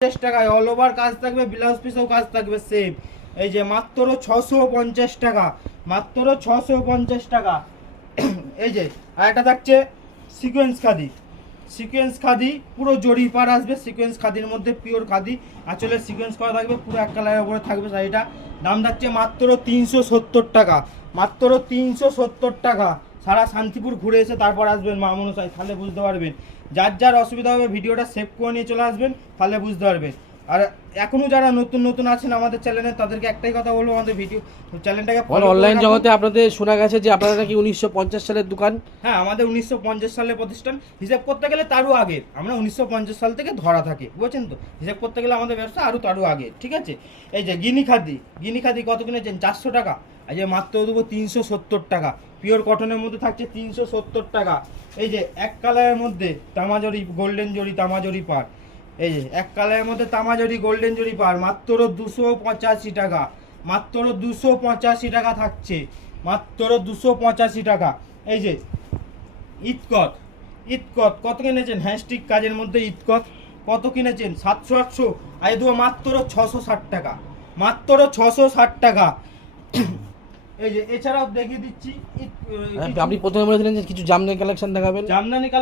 পঞ্চাশ টাকায় all over কাজ থাকবে ব্লাউজ পিসেও কাজ থাকবে সেম এই যে মাত্র ছশো পঞ্চাশ টাকা, মাত্র ছশো পঞ্চাশ টাকা। এই যে, আর একটা থাকছে সিকোয়েন্স খাদি। সিকোয়েন্স খাদি, পুরো জড়ি পার আসবে সিকোয়েন্স খাদির মধ্যে পিওর খাদি। আঁচলে সিকোয়েন্স করা থাকবে, পুরো এক কালারের উপরে থাকবে শাড়িটা। দাম থাকছে মাত্র তিনশো সত্তর টাকা, মাত্র তিনশো সত্তর টাকা। সারা শান্তিপুর ঘুরে এসে তারপর আসবেন মা মনসাই, তাহলে বুঝতে পারবেন। যার যার অসুবিধা হবে, ভিডিওটা সেভ করে নিয়ে চলে আসবেন, তাহলে বুঝতে পারবেন। আর এখনও যারা নতুন নতুন আছেন আমাদের চ্যানেলে তাদেরকে একটাই কথা বলব আমাদের ভিডিও চ্যানেলটাকে অনলাইন জগতে আপনাদের শোনা গেছে যে আপনারা নাকি উনিশশো পঞ্চাশ সালের দোকান? হ্যাঁ আমাদের উনিশশো পঞ্চাশ সালে প্রতিষ্ঠান। হিসাব করতে গেলে তারও আগে। আমরা উনিশশো পঞ্চাশ সাল থেকে ধরা থাকি বুঝছেন তো? হিসাব করতে গেলে আমাদের ব্যবসা আরও তারও আগে ঠিক আছে? এই যে গিনি খাদি গিনি খাদি কত কিনেছেন? চারশো টাকা। এই যে মাত্র দেবো তিনশো সত্তর টাকা। পিওর কটনের মধ্যে থাকছে তিনশো সত্তর টাকা। এই যে এক কালারের মধ্যে তামাজরি গোল্ডেন জরি তামাজরি পার এই যে এক কালারের মধ্যে তামাজরি গোল্ডেন জরি পার মাত্র দুশো পঁচাশি টাকা মাত্র দুশো পঁচাশি টাকা থাকছে মাত্র দুশো পঁচাশি টাকা। এই যে ইতকত ইতকত কত কিনেছেন? হ্যান্ডস্টিক কাজের মধ্যে ইতকত কত কিনেছেন? সাতশো আটশো। আই দেবো মাত্র ছশো ষাট টাকা মাত্র ছশো ষাট টাকা। এই যে এছাড়াও দেখিয়ে দিচ্ছি আপনি প্রথমে বলেছিলেন যে কিছু জামদানি কালেকশন দেখাবেন। জামদানি কালে